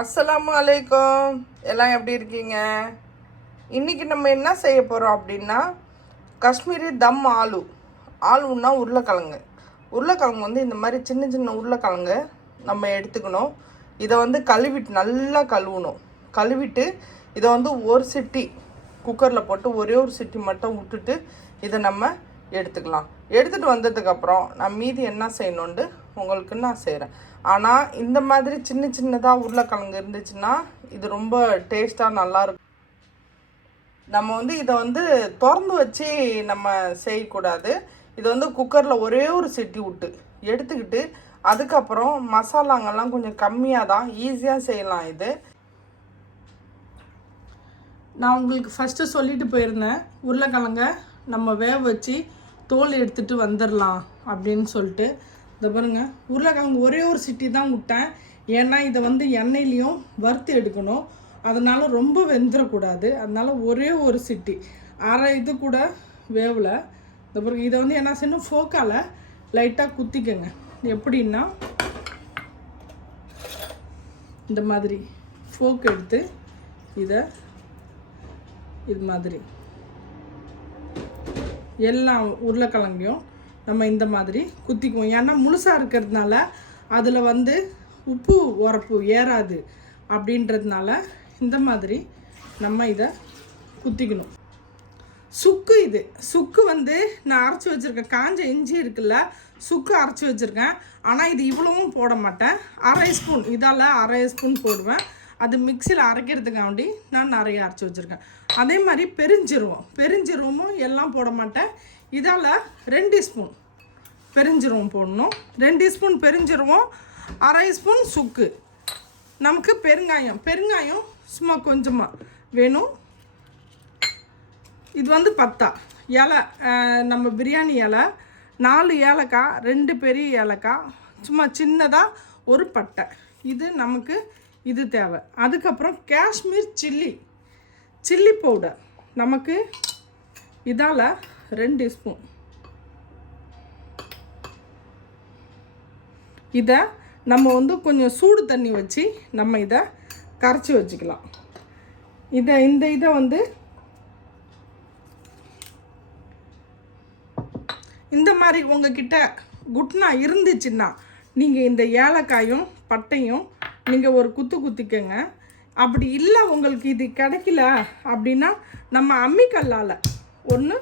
அஸ்ஸலாமு அலைக்கும். எல்லாம் எப்படி இருக்கீங்க? இன்றைக்கி நம்ம என்ன செய்ய போகிறோம் அப்படின்னா, காஷ்மீரி தம் ஆலுன்னா உருளைக்கிழங்கு. உருளைக்கிழங்கு வந்து இந்த மாதிரி சின்ன சின்ன உருளைக்கிழங்கு நம்ம எடுத்துக்கணும். இதை வந்து நல்லா கழுவணும். கழுவிட்டு இதை வந்து ஒரு சிட்டி குக்கரில் போட்டு ஒரே ஒரு சிட்டி மட்டும் விட்டுட்டு இதை நம்ம எடுத்துக்கலாம். எடுத்துகிட்டு வந்ததுக்கப்புறம் நான் மீதி என்ன செய்யணுன்ட்டு உங்களுக்கு நான் செய்கிறேன். ஆனால் இந்த மாதிரி சின்ன சின்னதாக உருளைக்கிழங்கு இருந்துச்சுன்னா இது ரொம்ப டேஸ்ட்டாக நல்லாயிருக்கும். நம்ம வந்து இதை வந்து திறந்து வச்சு நம்ம செய்யக்கூடாது. இதை வந்து குக்கரில் ஒரே ஒரு சிட்டி விட்டு எடுத்துக்கிட்டு அதுக்கப்புறம் மசாலாங்கெல்லாம் கொஞ்சம் கம்மியாக தான் ஈஸியாக செய்யலாம். இது நான் உங்களுக்கு ஃபஸ்ட்டு சொல்லிட்டு போயிருந்தேன், உருளைக்கிழங்க நம்ம வேக வச்சு தோல் எடுத்துகிட்டு வந்துடலாம் அப்படின்னு சொல்லிட்டு. இதை பாருங்க, உருளைக்கிழங்கு ஒரே ஒரு சிட்டி தான் விட்டேன். ஏன்னா இதை வந்து எண்ணெயிலையும் வறுத்து எடுக்கணும், அதனால் ரொம்ப வெந்துடக்கூடாது. அதனால் ஒரே ஒரு சிட்டி, அரை இது கூட வேவலை. இந்த பாருங்க, இதை வந்து என்ன செய்யணும், ஃபோக்கால் லைட்டாக குத்திக்கங்க. எப்படின்னா இந்த மாதிரி ஃபோக் எடுத்து இதை இது மாதிரி எல்லா உருளைக்கிழங்கையும் நம்ம இந்த மாதிரி குத்திக்குவோம். ஏன்னா முழுசாக இருக்கிறதுனால அதில் வந்து உப்பு உரப்பு ஏறாது. அப்படின்றதுனால இந்த மாதிரி நம்ம இதை குத்திக்கணும். இது சுக்கு வந்து நான் அரைச்சி வச்சுருக்கேன். காஞ்ச இஞ்சி இருக்குல்ல, சுக்கு அரைச்சி வச்சுருக்கேன். ஆனால் இது இவ்வளவும் போட மாட்டேன். அரை ஸ்பூன், இதால் அரை ஸ்பூன் போடுவேன். அது மிக்சியில் அரைக்கிறதுக்காண்டி நான் நிறைய அரைச்சி வச்சுருக்கேன். அதே மாதிரி பெருஞ்சீரகமும் எல்லாம் போட மாட்டேன். இதால் 2 ஸ்பூன் பெருஞ்சீரகம் போடணும். 2 ஸ்பூன் பெருஞ்சீரகம், அரை ஸ்பூன் சுக்கு. நமக்கு பெருங்காயம் சும்மா கொஞ்சமாக வேணும். இது வந்து பத்தா இலை, நம்ம பிரியாணி இலை, 4 ஏலக்காய், 2 பெரிய ஏலக்காய், சும்மா சின்னதாக ஒரு பட்டை. இது நமக்கு இது தேவை. அதுக்கப்புறம் காஷ்மீர் சில்லி பவுடர் நமக்கு இதால் 2 ஸ்பூன். இதை நம்ம வந்து கொஞ்சம் சூடு தண்ணி வச்சு நம்ம இதை கரைச்சி வச்சுக்கலாம். இதை வந்து இந்த மாதிரி உங்ககிட்ட குட்னா இருந்துச்சுன்னா நீங்கள் இந்த ஏலக்காயும் பட்டையும் நீங்கள் ஒரு குத்திக்கங்க. அப்படி இல்லை உங்களுக்கு இது கிடைக்கல அப்படின்னா நம்ம அம்மிக்கல்லால் ஒன்று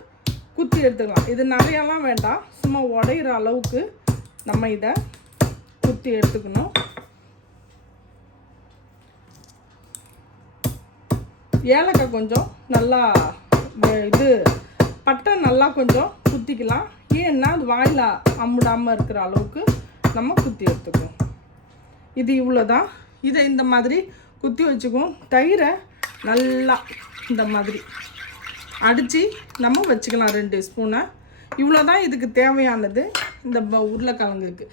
குத்தி எடுத்துக்கலாம். இது நிறையாலாம் வேண்டாம், சும்மா உடையிற அளவுக்கு நம்ம இதை குத்தி எடுத்துக்கணும். ஏலக்காய் கொஞ்சம் நல்லா இது பட்டை நல்லா கொஞ்சம் குத்திக்கலாம். ஏன்னா அது வாயில் அம்முடாமல் இருக்கிற அளவுக்கு நம்ம குத்தி எடுத்துக்குவோம். இது இவ்வளோ தான். இதை இந்த மாதிரி குத்தி வச்சுக்குவோம். தயிரை நல்லா இந்த மாதிரி அடித்து நம்ம வச்சுக்கலாம், 2 ஸ்பூனை. இவ்வளோ தான் இதுக்கு தேவையானது. இந்த உருளைக்கிழங்குக்கு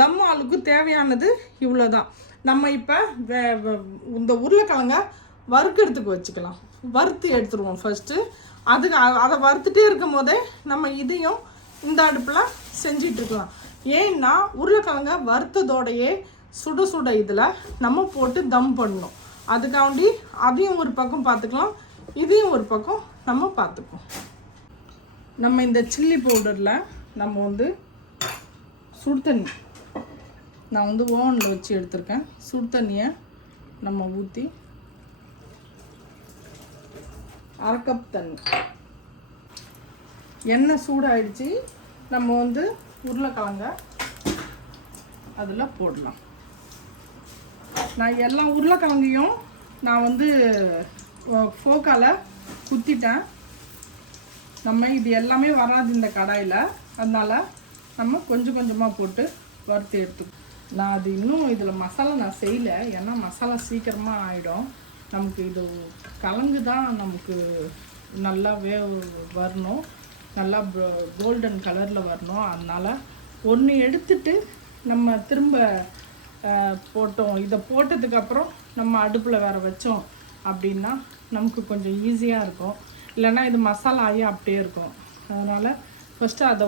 தம் ஆலுக்கு தேவையானது இவ்வளோ தான். நம்ம இப்போ இந்த உருளைக்கிழங்க வறுக்கிறதுக்கு வச்சுக்கலாம். வறுத்து எடுத்துருவோம் ஃபஸ்ட்டு. அதை வறுத்துட்டே இருக்கும் போதே நம்ம இதையும் இந்த அடுப்பில் செஞ்சிட்ருக்கலாம். ஏன்னா உருளைக்கிழங்க வறுத்ததோடையே சுட இதில் நம்ம போட்டு தம் பண்ணணும். அதுக்காண்டி அதையும் ஒரு பக்கம் பார்த்துக்கலாம், இதையும் ஒரு பக்கம் நம்ம பார்த்துக்குவோம். நம்ம இந்த சில்லி பவுடரில் நம்ம வந்து சுடு தண்ணி, நான் வந்து ஓவனில் வச்சு எடுத்திருக்கேன். சுடு தண்ணியை நம்ம ஊற்றி 1/2 கப் தண்ணி, எண்ணெய் சூடாகிடுச்சு. நம்ம வந்து உருளைக்கிழங்க அதில் போடலாம். நான் எல்லா உருளைக்கிழங்கையும் நான் வந்து ஃபோக்கால் குத்திட்டேன். நம்ம இது எல்லாமே வராது இந்த கடாயில், அதனால் நம்ம கொஞ்சம் கொஞ்சமாக போட்டு வறுத்து எடுத்துக்கணும். நான் அது இன்னும் இதில் மசாலா நான் செய்யலை, ஏன்னா மசாலா சீக்கிரமாக ஆகிடும். நமக்கு இது கிழங்கு தான் நமக்கு நல்லா வரணும், நல்லா கோல்டன் கலரில் வரணும். அதனால் ஒன்று எடுத்துட்டு நம்ம திரும்ப போட்டோம். இதை போட்டதுக்கப்புறம் நம்ம அடுப்பில் வேறு வச்சோம் அப்படின்னா நமக்கு கொஞ்சம் ஈஸியாக இருக்கும். இல்லைன்னா இது மசாலா ஆகி அப்படியே இருக்கும். அதனால் ஃபஸ்ட்டு அதை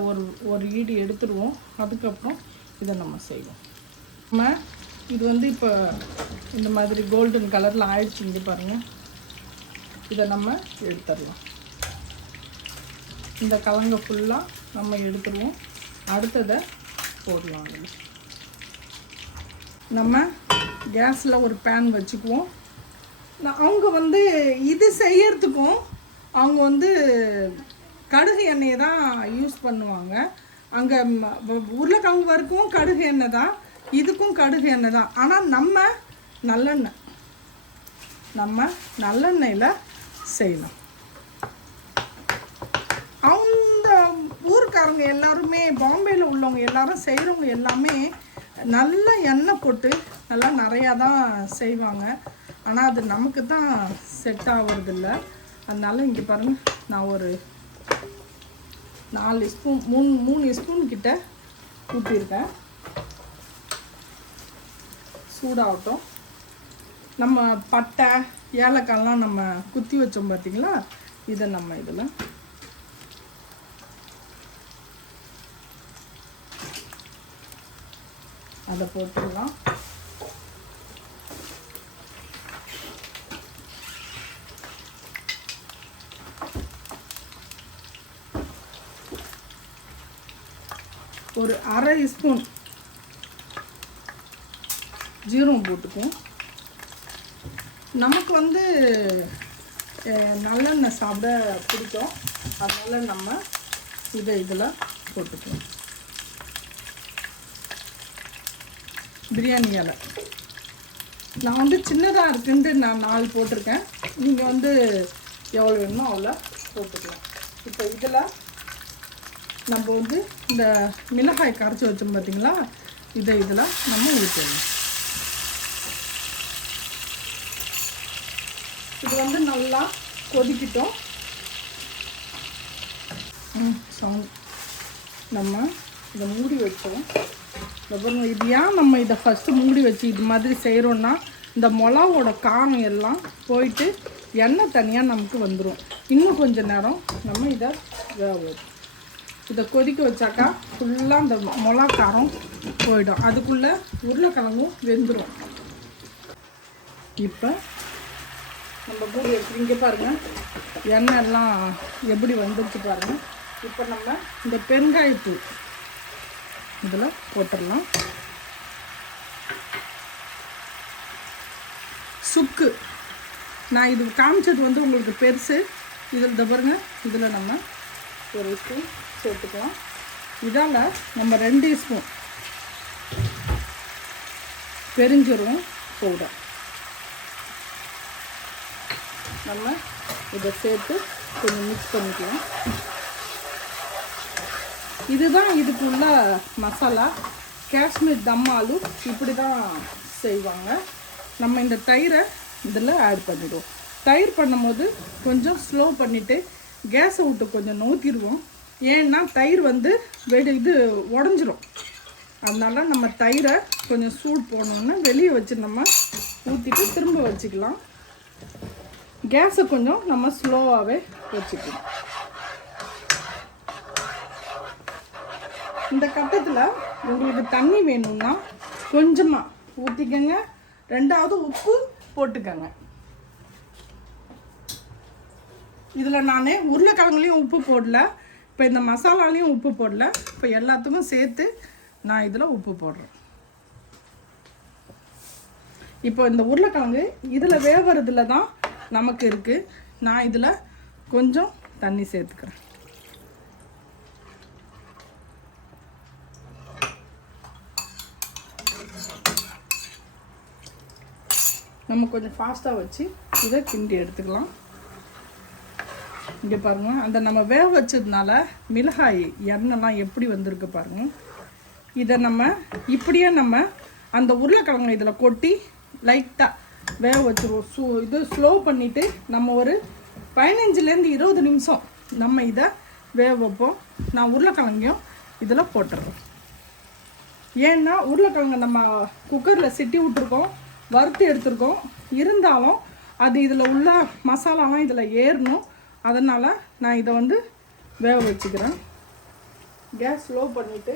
ஒரு ஈடு எடுத்துடுவோம். அதுக்கப்புறம் இதை நம்ம செய்வோம். நம்ம இது வந்து இப்போ இந்த மாதிரி கோல்டன் கலரில் ஆயிடுச்சு. இங்கே பாருங்கள். இதை நம்ம எடுத்துடலாம். இந்த கலங்க ஃபுல்லாக நம்ம எடுத்துருவோம். அடுத்ததை போடலாம். நம்ம கேஸில் ஒரு பேன் வச்சுக்குவோம். அவங்க வந்து இது செய்யறதுக்கும் அவங்க வந்து கடுகு எண்ணெயை தான் யூஸ் பண்ணுவாங்க. அங்கே உருளைக்கிழங்கு வரைக்கும் கடுகு எண்ணெய் தான், இதுக்கும் கடுகு எண்ணெய் தான். ஆனால் நம்ம நல்லெண்ணெயில் செய்யலாம். அந்த ஊருக்காரங்க எல்லாருமே, பாம்பேயில் உள்ளவங்க எல்லாரும் செய்கிறவங்க எல்லாமே நல்லா எண்ணெய் போட்டு நல்லா நிறையா தான் செய்வாங்க. ஆனால் அது நமக்கு தான் செட் ஆகுறதில்ல. அதனால் இங்கே பாருங்கள், நான் ஒரு 4 ஸ்பூன் 3 ஸ்பூன் கிட்ட ஊற்றிருக்கேன். சூடாகட்டும். நம்ம பட்டை ஏலக்காய்லாம் நம்ம குத்தி வச்சோம் பார்த்தீங்களா, இதை நம்ம இதில் அதை போட்டுடலாம். ஒரு 1/2 ஸ்பூன் ஜீரகம் போட்டுக்குவோம். நமக்கு வந்து நல்லெண்ணெய் சாப்பிட பிடிக்கும். அதனால் நம்ம இதில் போட்டுக்குவோம். பிரியாணி இலை நான் வந்து சின்னதாக இருக்குன்ட்டு நான் 4 போட்டிருக்கேன். நீங்கள் வந்து எவ்வளோ வேணுமோ அவ்வளோ போட்டுக்கலாம். இப்போ இதில் நம்ம வந்து இந்த மிளகாய் கரைச்சி வச்சோம் பார்த்தீங்களா, இதில் நம்ம ஊற்றிடணும். இது வந்து நல்லா கொதிக்கிட்டோம். நம்ம இதை மூடி வச்சோம். அப்புறம் இது ஏன் நம்ம இதை ஃபஸ்ட்டு மூடி வச்சு இது மாதிரி செய்கிறோன்னா, இந்த மிளகாவோட காரம் எல்லாம் போயிட்டு எண்ணெய் தனியாக நமக்கு வந்துடும். இன்னும் கொஞ்சம் நேரம் நம்ம இதை இதை கொதிக்க வச்சாக்கா ஃபுல்லாக அந்த மிளகா காரம் போயிடும். அதுக்குள்ளே உருளைக்கிழங்கும் வெந்துடும். இப்போ நம்ம மூடி எடுத்து இங்கே பாருங்கள், எண்ணெய் எல்லாம் எப்படி வந்துடுச்சு பாருங்கள். இப்போ நம்ம இந்த பெருங்காயத்தூள் இதில் போட்டுடலாம். சுக்கு நான் இது காமிச்சது வந்து உங்களுக்கு பெருசு. இதில் பாருங்க, இதில் நம்ம ஒரு ஸ்பூன் சேர்த்துக்கலாம். இதால் நம்ம 2 ஸ்பூன் பெருஞ்சீரகம் பவுடர் நம்ம இதை சேர்த்து கொஞ்சம் மிக்ஸ் பண்ணிக்கலாம். இதுதான் இதுக்குள்ள மசாலா. காஷ்மீர் தம் ஆலு இப்படி தான் செய்வாங்க. நம்ம இந்த தயிரை இதில் ஆட் பண்ணிடுவோம். தயிர் பண்ணும்போது கொஞ்சம் ஸ்லோ பண்ணிவிட்டு கேஸை விட்டு கொஞ்சம் நோக்கிடுவோம். ஏன்னா தயிர் வந்து உடஞ்சிரும். அதனால் நம்ம தயிரை கொஞ்சம் சூடு போனோன்னா வெளியே வச்சு நம்ம ஊற்றிட்டு திரும்ப வச்சுக்கலாம். கேஸை கொஞ்சம் நம்ம ஸ்லோவாகவே வச்சுக்கலாம். இந்த கட்டத்தில் உங்களுக்கு தண்ணி வேணும்னா கொஞ்சமாக ஊற்றிக்கங்க. 2வது உப்பு போட்டுக்கங்க. இதில் நான் உருளைக்கிழங்குலையும் உப்பு போடல, இப்போ இந்த மசாலாலையும் உப்பு போடல. இப்போ எல்லாத்துக்கும் சேர்த்து நான் இதில் உப்பு போடுறேன். இப்போ இந்த உருளைக்கிழங்கு இதில் வேவறதுல தான் நமக்கு இருக்குது. நான் இதில் கொஞ்சம் தண்ணி சேர்த்துக்கிறேன். நம்ம கொஞ்சம் ஃபாஸ்ட்டாக வச்சு இதை கிண்டி எடுத்துக்கலாம். இங்கே பாருங்கள், அந்த நம்ம வேக வச்சதுனால மிளகாய் எண்ணெய்லாம் எப்படி வந்திருக்கு பாருங்கள். இதை நம்ம இப்படியே நம்ம அந்த உருளைக்கிழங்கு இதில் கொட்டி லைட்டாக வேக வச்சுருவோம். இது ஸ்லோ பண்ணிவிட்டு நம்ம ஒரு 15லேருந்து 20 நிமிஷம் நம்ம இதை வேக வைப்போம். நான் உருளைக்கிழங்கையும் இதில் போட்டுறேன். ஏன்னா உருளைக்கிழங்கு நம்ம குக்கரில் சிட்டி விட்டுருக்கோம், வறுத்து எடுத்துருக்கோம். இருந்தாலும் அது இதில் உள்ள மசாலாலாம் இதில் ஏறணும். அதனால் நான் இதை வந்து வேக வச்சுக்கிறேன். கேஸ் ஸ்லோ பண்ணிவிட்டு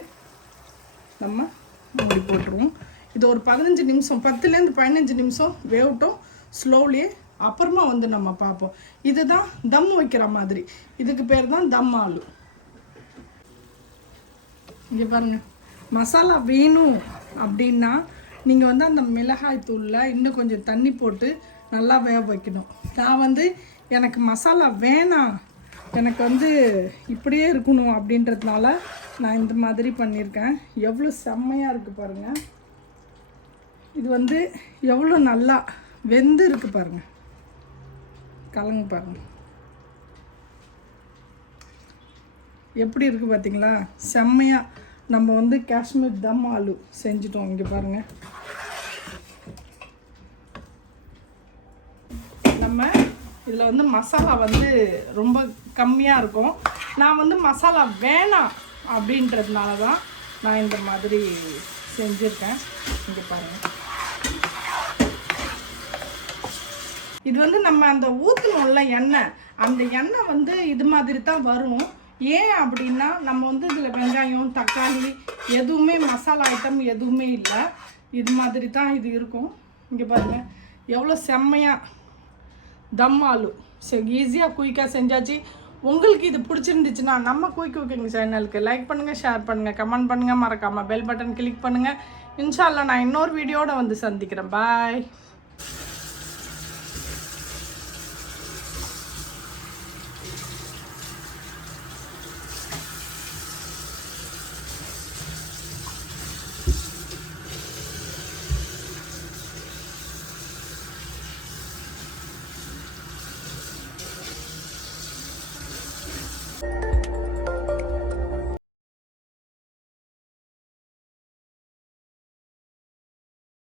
நம்ம மூடி போட்டுருவோம். இது ஒரு 15 நிமிஷம் 10லேருந்து 15 நிமிஷம் வேகட்டும் ஸ்லோலியே. அப்புறமா வந்து நம்ம பார்ப்போம். இதுதான் தம் வைக்கிற மாதிரி. இதுக்கு பேர் தான் தம் ஆலு. இங்கே பாருங்கள், மசாலா வேணும் அப்படின்னா நீங்கள் வந்து அந்த மிளகாய் தூளில் இன்னும் கொஞ்சம் தண்ணி போட்டு நல்லா வேக வைக்கணும். நான் வந்து எனக்கு மசாலா வேணாம், எனக்கு வந்து இப்படியே இருக்கணும் அப்படின்றதுனால நான் இந்த மாதிரி பண்ணியிருக்கேன். எவ்வளோ செம்மையாக இருக்குது பாருங்கள். இது வந்து எவ்வளோ நல்லா வெந்து இருக்குது பாருங்கள். கலங்க பாருங்கள் எப்படி இருக்குது பார்த்தீங்களா? செம்மையாக நம்ம வந்து காஷ்மீர் தம் ஆலு செஞ்சிட்டோம். இங்கே பாருங்கள், நம்ம இதில் வந்து மசாலா வந்து ரொம்ப கம்மியாக இருக்கும். நான் வந்து மசாலா வேணாம் அப்படின்றதுனால தான் நான் இந்த மாதிரி செஞ்சுருக்கேன். இங்கே பாருங்கள், இது வந்து நம்ம அந்த ஊற்றணும்ல எண்ணெய், அந்த எண்ணெய் வந்து இது மாதிரி தான் வரும். ஏன் அப்படின்னா நம்ம வந்து இதில் வெங்காயம் தக்காளி எதுவுமே மசாலா ஐட்டம் எதுவுமே இல்லை. இது மாதிரி தான் இது இருக்கும். இங்கே பாருங்கள் எவ்வளோ செம்மையாக தம் ஆலு ஈஸியாக குயிக்காக செஞ்சாச்சு. உங்களுக்கு இது பிடிச்சிருந்துச்சுன்னா நம்ம குயிக் குக்கிங் சேனலுக்கு லைக் பண்ணுங்கள், ஷேர் பண்ணுங்கள், கமெண்ட் பண்ணுங்கள், மறக்காமல் பெல் பட்டன் கிளிக் பண்ணுங்கள். இன்ஷா அல்லாஹ் நான் இன்னொரு வீடியோட வந்து சந்திக்கிறேன். பாய்.